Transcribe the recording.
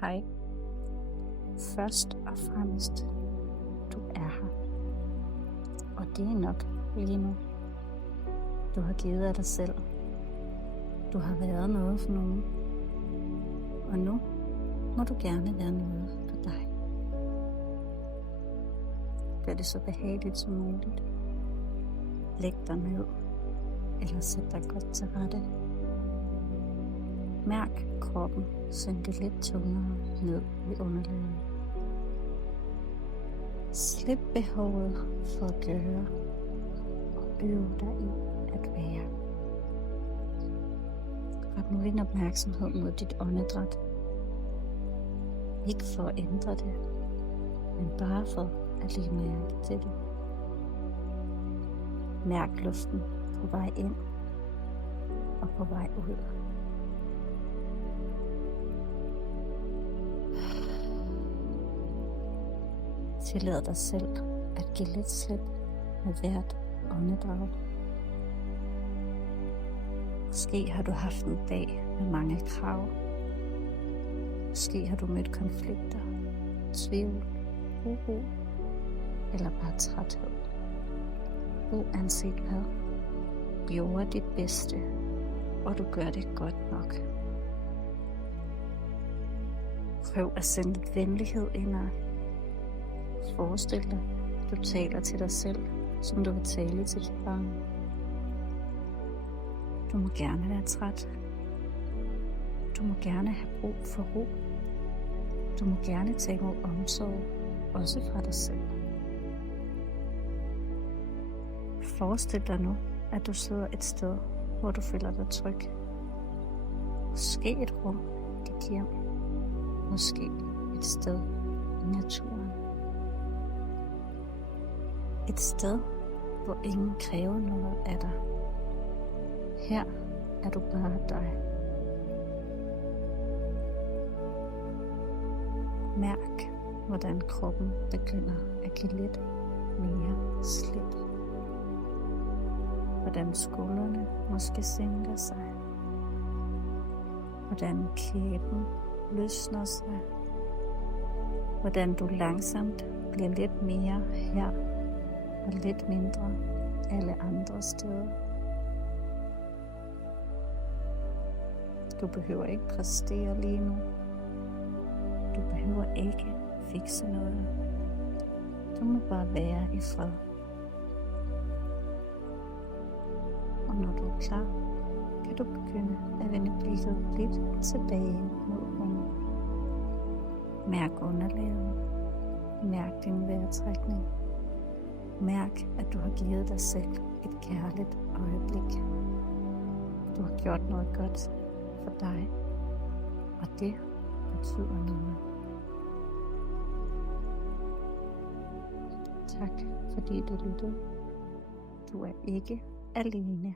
Hej. Først og fremmest, du er her. Og det er nok lige nu. Du har givet af dig selv. Du har været noget for nogen. Og nu må du gerne være noget for dig. Gør det så behageligt som muligt. Læg dig ned, eller sæt dig godt til rette. Mærk kroppen synke lidt tungere ned i underlivet. Slip behovet for at gøre og øve dig i at være. Ret nu din opmærksomhed mod dit åndedræt. Ikke for at ændre det, men bare for at lægge mærke til det. Mærk luften på vej ind og på vej ud. Tillad dig selv at give lidt slip med hvert åndedrag. Måske har du haft en dag med mange krav. Måske har du mødt konflikter, tvivl, uro eller bare træthed. Uanset hvad, gjorde dit bedste, og du gør det godt nok. Prøv at sende lidt venlighed indad. Forestil dig, du taler til dig selv, som du vil tale til dit barn. Du må gerne være træt. Du må gerne have brug for ro. Du må gerne tage imod omsorg, også fra dig selv. Forestil dig nu, at du sidder et sted, hvor du føler dig tryg. Måske et rum i dit hjem. Måske et sted i naturen. Et sted, hvor ingen kræver noget af dig. Her er du bare dig. Mærk, hvordan kroppen begynder at give lidt mere slip. Hvordan skuldrene måske sænker sig. Hvordan kæben løsner sig. Hvordan du langsomt bliver lidt mere her og lidt mindre alle andre steder. Du behøver ikke præstere lige nu. Du behøver ikke fikse noget. Du må bare være i fred. Og når du er klar, kan du begynde at vende blikket lidt tilbage mod rummet. Mærk underlaget. Mærk din vejrtrækning. Mærk, at du har givet dig selv et kærligt øjeblik. Du har gjort noget godt for dig, og det betyder noget. Tak, fordi du lyttede. Du er ikke alene.